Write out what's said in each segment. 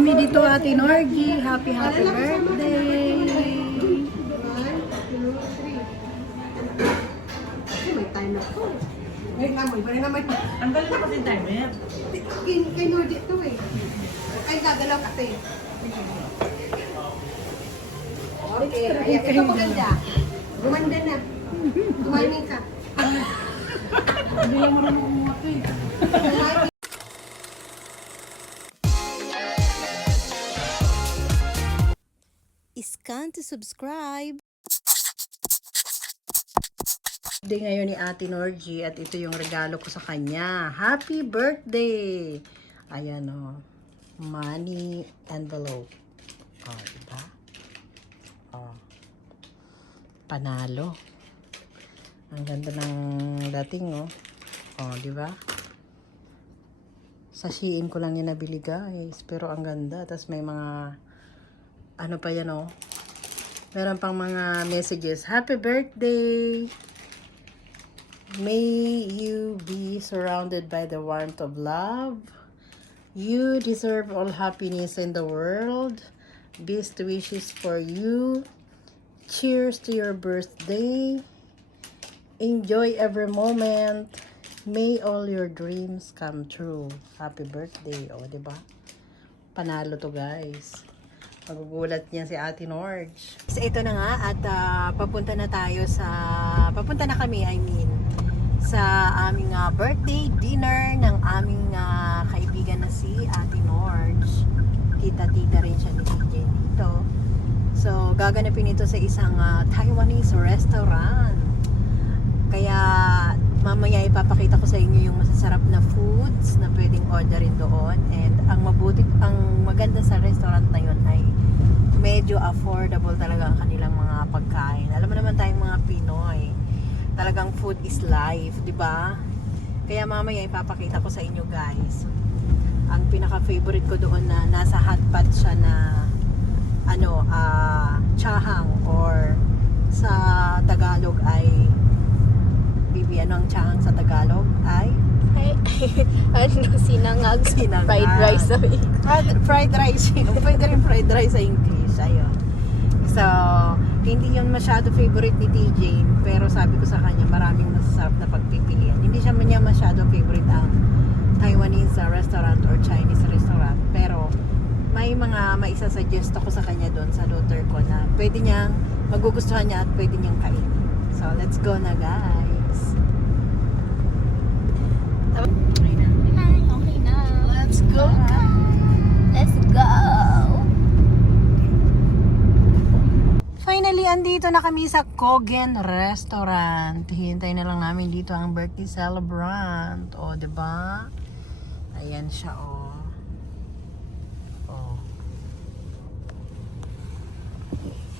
kami dito, Ate Norgy. Happy birthday! May time na po. Wait naman, pwede naman. Ang galing na kasi timer. Kay Norgy ito eh. Ay, gagalaw kasi. Okay, ayan. Ito maganda. Gumanda na. Tumiming ka. Hindi lang marunong kumuha eh. Scan to subscribe. Birthday ngayon ni Ate Norgy at ito yung regalo ko sa kanya. Happy birthday! Ayan o. Money envelope. O, diba? O. Panalo. Ang ganda ng dating o. O, diba? Sa Shein ko lang yung nabili guys. Pero ang ganda. Tapos may mga ano pa yan o. Meron pang mga messages. Happy birthday! May you be surrounded by the warmth of love. You deserve all happiness in the world. Best wishes for you. Cheers to your birthday. Enjoy every moment. May all your dreams come true. Happy birthday. O, diba? Panalo to guys. Magugulat niya si Ate Norge. So, ito na nga at papunta na kami, sa aming birthday dinner ng aming kaibigan na si Ate Norge. Tita-tita rin siya ni TJ dito. So, gaganapin ito sa isang Taiwanese restaurant. Kaya, mamaya ipapakita ko sa inyo yung masasarap na foods na pwedeng orderin doon. And ang maganda sa restaurant na yun ay medyo affordable talaga ang kanilang mga pagkain. Alam mo naman tayong mga Pinoy, talagang food is life, di ba? Kaya mamaya ipapakita ko sa inyo guys. Ang pinaka-favorite ko doon na nasa hotpot siya na chahang or sa Tagalog ay ano ang chahang sa Tagalog ay Sinangag. Fried rice. Fried rice. Pwede rin fried rice sa English. Ayun. So, hindi yun masyado favorite ni TJ. Pero sabi ko sa kanya, maraming masasarap na pagpipilian. Hindi siya masyado favorite ang Taiwanese restaurant or Chinese restaurant. Pero, may mga maisasuggest ako sa kanya doon sa daughter ko na pwede niyang magugustuhan niya at pwede niyang kainin. So, let's go na guys. Okay na. Let's go. Let's go. Finally, andito na kami sa Kogen Restaurant. Hintay na lang namin dito ang birthday celebrant. O, diba? Ayan siya, o. O.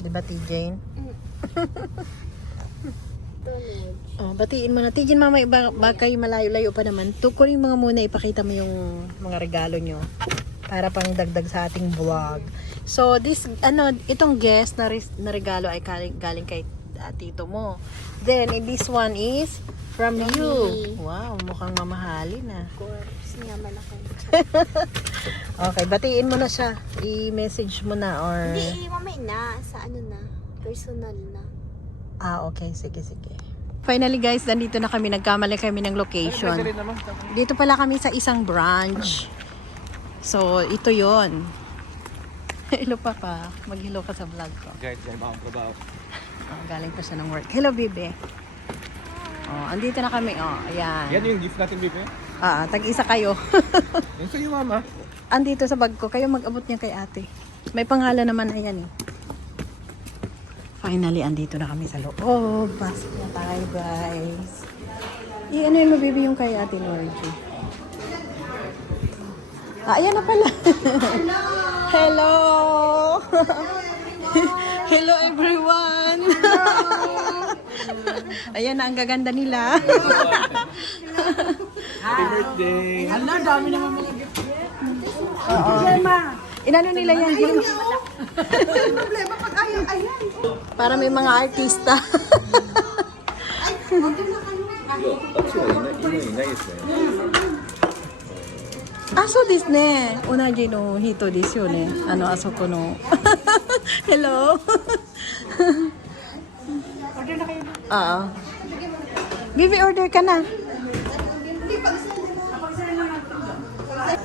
Diba, TJ? Oh, batiin mo na. Tigin mama, baka kayo malayo-layo pa naman. Tukurin mga muna, ipakita mo yung mga regalo nyo. Para pang dagdag sa ating vlog. So, itong guest na regalo ay galing kay tito mo. Then, this one is from you. Wow, mukhang mamahalin ah. Of course, naman ako. Okay, batiin mo na siya. I-message mo na or... Hindi, mamay na. Sa personal na. Okay. Sige. Finally guys, nandito na kami. Nagkamali kami ng location. Dito pala kami sa isang branch. So, ito yon. Hello papa. Mag-hello ka sa vlog ko. Guys, mga trabaho. Galing pa siya ng work. Hello, bebe. Andito na kami. Ayan. Yan yung gift natin, Bibi. Tag-isa kayo. Yung sa'yo, mama. Andito sa bag ko. Kayo mag-abot niya kay ate. May pangalan naman. Ayan eh. Finally, andito na kami sa loob. Pasok na tayo, guys. Ano yun, mabibi yung kay Ate Norgy. Ayan na pala. Hello! Hello, everyone! Ayan na, ang gaganda nila. Happy birthday! Ano, dami naman mga gift. Oo. Inano nila yan? Problema pag ayan. Para may mga artista. Aso this ne. Unaji no hito desu yo ne. Asoko no. Hello. Order na kayo. Oo. Bibi, order ka na.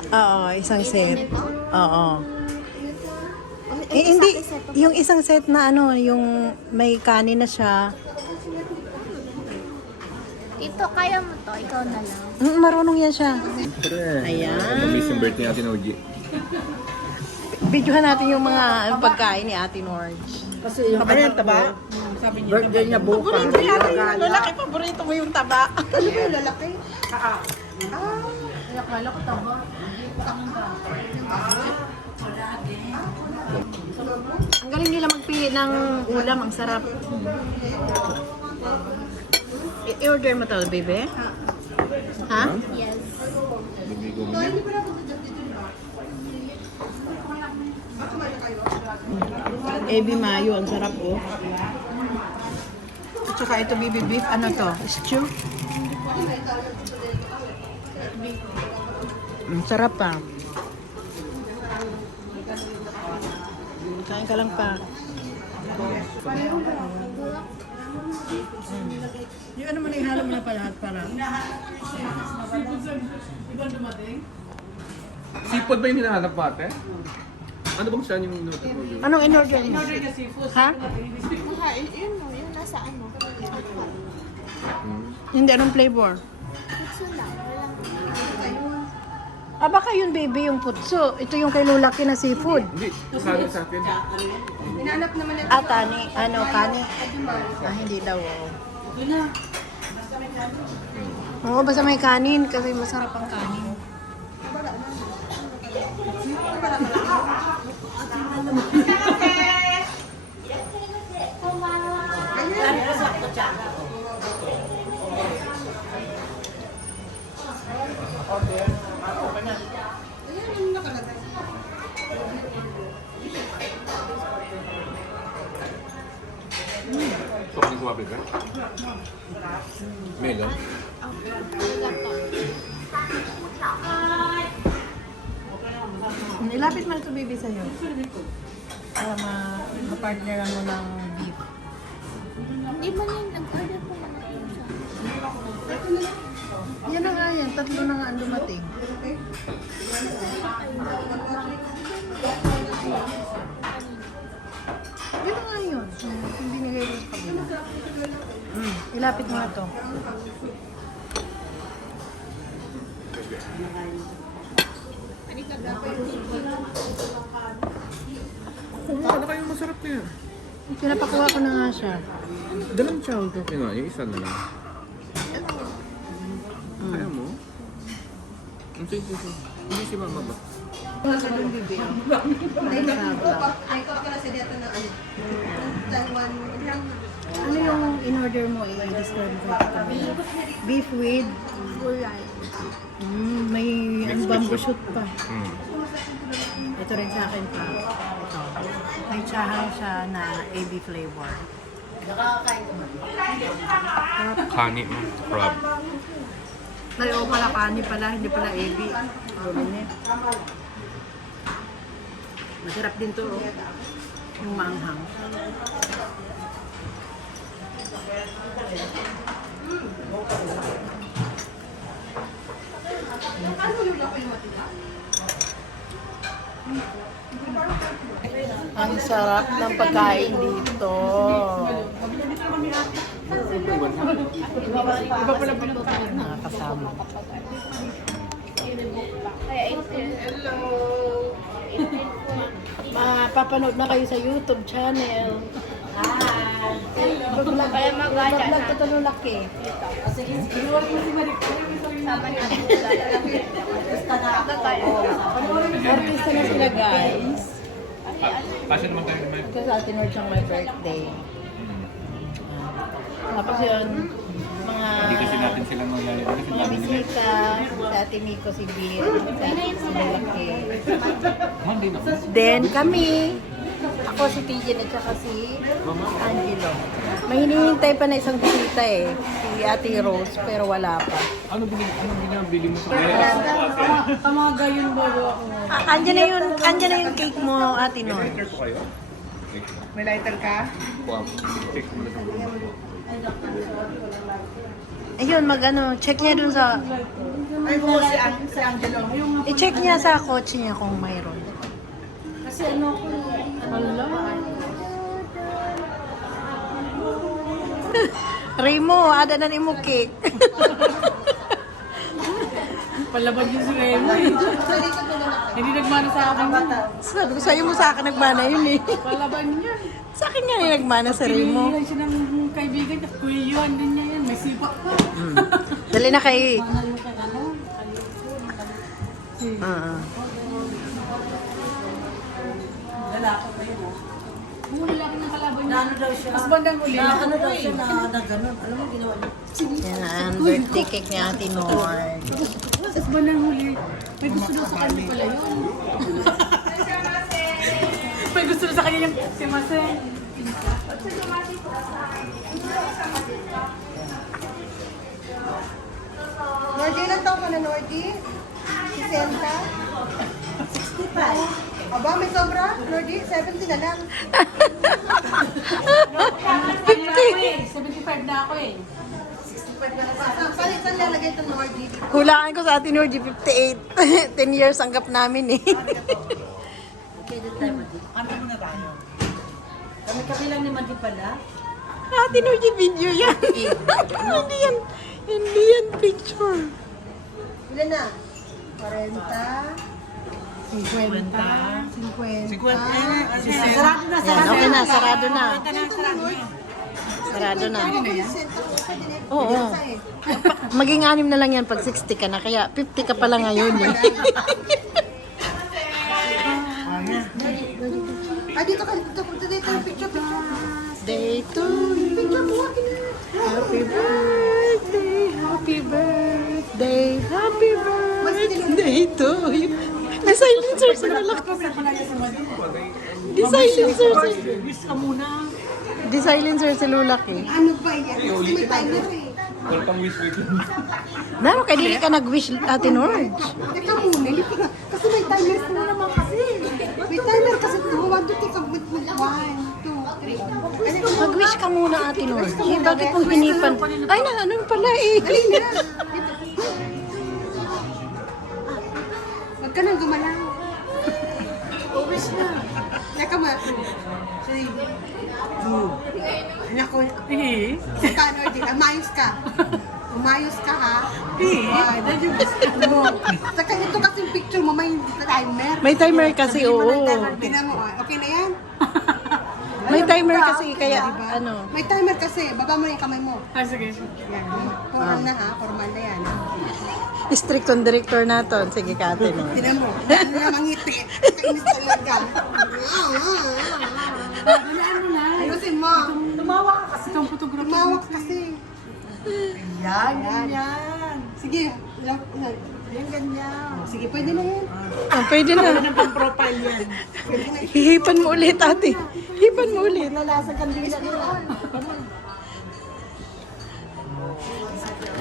Oo, isang set. Oo. Hindi, yung isang set na yung may kanin na siya. Ito, kaya mo to. Ikaw na lang. Marunong yan siya. Siyempre. Ayan. Mabilis yung birthday natin, OG. Videohan natin yung mga pagkain ni Ate Norge. Kasi yung taba? Sabi niya, birthday niya bukas. Paborito yan. Lalaki, paborito mo yung taba. Ano ba yung lalaki? Akala ko taba. Ang galing nila magpili ng ulam. Ang sarap. I-order mo to, baby? Ha? Yes. Bibig ko bumili. Ebi mayo, ang sarap oh. At saka ito baby beef, ano to? Stew? Ang sarap pa. Kain ka lang pa. Yung ano mo na ihalo mo na pa lahat para. Seafood ba yung hinahanap mo, ate? Ano bang siya yung minuto mo? Anong in-order mo? Ha? Yun mo. Yun nasa ano. Hindi, anong flavor? Putso lang. Walang Ah, baka yun baby, yung putso. Ito yung kay Lulaki na seafood. Hindi, sabi sa akin. Hinanap naman natin. Ah, tani. Ano, kani? Ah, hindi daw. Oh. Oo, basta may kanin kasi masarap ang kanin. So, ano sumabi ka? Melon? Nilapit man ito baby sa'yo. Para ma-partneran mo ng beef. Hindi man yun. Nag-order ko lang ako siya. Yan na nga yan. Tatlo na nga ang dumating. Yan na nga yun. Hindi nilagay ko sa kabila. Ilapit mo na to. Ano kayo masarap na yan? Pinapakuha ko na nga siya. Dalang chow to. Yung nga, yung isa na lang. Kaya mo? Sige. Hindi si mama ba? Sa yung bibi. Ay, sarap lang. Ay, ko ako na sa dito na ano. Taiwan. Ano yung in-order mo? I-describe ko sa kanila. Beef with Full rice. may ang bamboo shoot pa. Hmm. Ito rin sa akin pa. Ito. May tsahang siya na AB flavor. Kani mo. Crab. Ay, oo pala, kani pala, hindi pala AB. Guminit. Masarap din to. Oh. Yung maanghang. Ang sarap ng pagkain dito. Iba pala pinagkain. Mga kasama. Mapapanood na kayo sa YouTube channel. Bablog ko ito laki. Artista na sila guys. Kasi naman tayo naman. Kasi Ate Norge ang my birthday. Tapos yun, mga Hindi kasi natin sila malalala. Kasi mga bisita, si Ate Miko, si Bill, si Ate si Laki. Monday na. Then kami, ako, si Pigeon at saka si Angelo. May hinihintay pa na isang bisita eh. Si Ate Rose, pero wala pa. Anong binabili mo sa kanya? Tamaga yung bago ako. Andyan na yung cake mo, Ate Nor. Lighter po kayo? May lighter ka? Wow. Check mo na Ayun, check niya dun sa... Ay, oo, si Angelo. I-check niya sa kotse niya kung mayroon. Kasi ano ko, Remo, ada na ni mo cake. palaban yung si Remo eh. Hindi nagmana sa akin. Sabi ko, sa'yo mo sa akin nagmana yun eh. Palaban niya. Sa akin nga yung nagmana sa Remo. Pinilan siya ng kaibigan niya. Kuya Yuan din niya yan. May sipak pa. Dali na kay... Mahal mo kay ano? Lalaki pa yun ah. Oo, lalaki ng kalaban niya. Ano daw siya? Mas bandang huli. Ano daw siya na gano'n? Alam mo, ginawa niya. Yan ang birthday cake ni Ate Nor. Mas bandang huli. May gusto daw sa kanya pala yun. May gusto daw sa kanya yung si Mase. Nordy, ilang taon ka na, Nordy? 60? 65. Aba, may sobra? Nordy, 70 na lang. 75 na ako eh. Saan lalagay itong Nordy? Hulaan ko sa Ate Nor, 58. 10 years ang gap namin eh. Okay, dito tayo, Madi. Ano mo na tayo? Kami lang ni Madi pala. Ate Nor, video yan. Hindi yan picture. Ilan na? 40? 50. 50? Sarado na, Yan, okay na, sarado na. Sarado na. Oo. Maging 6 na lang yan pag 60 ka na, kaya 50 ka pala ngayon eh. Ah, dito ka. Dito yung picture. Day to you. Picture mo. Happy birthday, happy birthday, happy birthday to you. May silencer sa lalaki. Di silencer sa... Wish ka muna. Di silencer sa lalaki. Ano ba yan? Kasi may timer eh. Welcome wish with you. Naro, kaya dili ka nag-wish, Ate Norge. Teka muna. Kasi may timer ko naman kasi. May timer kasi. 1, 2, 3. 1, 2, 3. Mag-wish ka muna, Ate Norge. Eh, bakit mong hinipan? Ay, ano pala eh. Huwag ka nang gumalaw. Wish na. Teka mo. Nako, Eh. ka, Nordy. Umayos ka. Umayos ka, ha? Eh. Dahil yung gusto mo. Saka ito kasi yung picture mo, may timer. May timer kasi, oo. Tingnan mo, okay na yan? May timer kasi, kaya ano. May timer kasi. Baba mo na yung kamay mo. Ah, sige. Yan. Formal na, ha? Formal na yan. Strict on director natin. Sige ka, Ate Norge. Tingnan mo. Ano na mangiti. Kainis talaga. Ayusin mo. Tumawa ka kasi itong photography. Tumawak kasi. Yan, ganyan. Sige. Yan, ganyan. Sige, pwede na yan. Oh, pwede na. Profile yan. Hihipan mo ulit, ate. Hipan mo ulit. Nalasa kandila nila.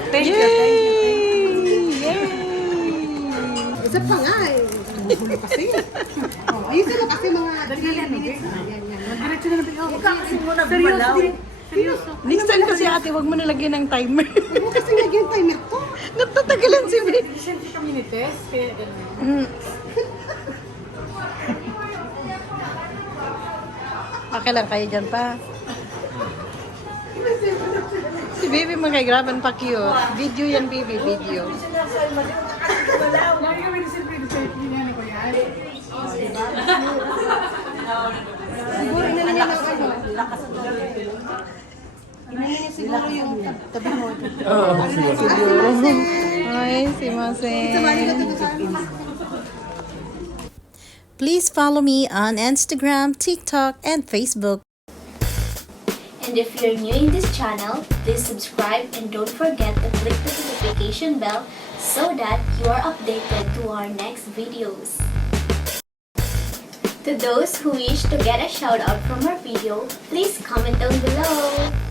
Thank you. Yay! Yay! Isa pa nga eh. Tumuhuli kasi. Oh, ayun sila kasi mga 3 minutes. Yan, yan. Diretso na natin. Ikaw kasi muna bumalaw. Seryoso. Next time kasi ate, wag mo nalagyan ng timer. Huwag mo kasi lagyan timer to. Natatagalan si Bri. Siyempre kami ni Tess. Kaya gano'n. Okay lang kayo dyan pa. Si Baby magkagraban pa cute. Video yan, Baby. Video. Lagi kami ni Siyempre sa pinili ko yan. Siguro inanin niya ng ano. Inanin niya siguro yung tabi mo. Oo, siguro. Ay, si Mase. Sabali ka dito sa Please follow me on Instagram, TikTok, and Facebook. And if you're new in this channel, please subscribe and don't forget to click the notification bell so that you are updated to our next videos. To those who wish to get a shout out from our video, please comment down below.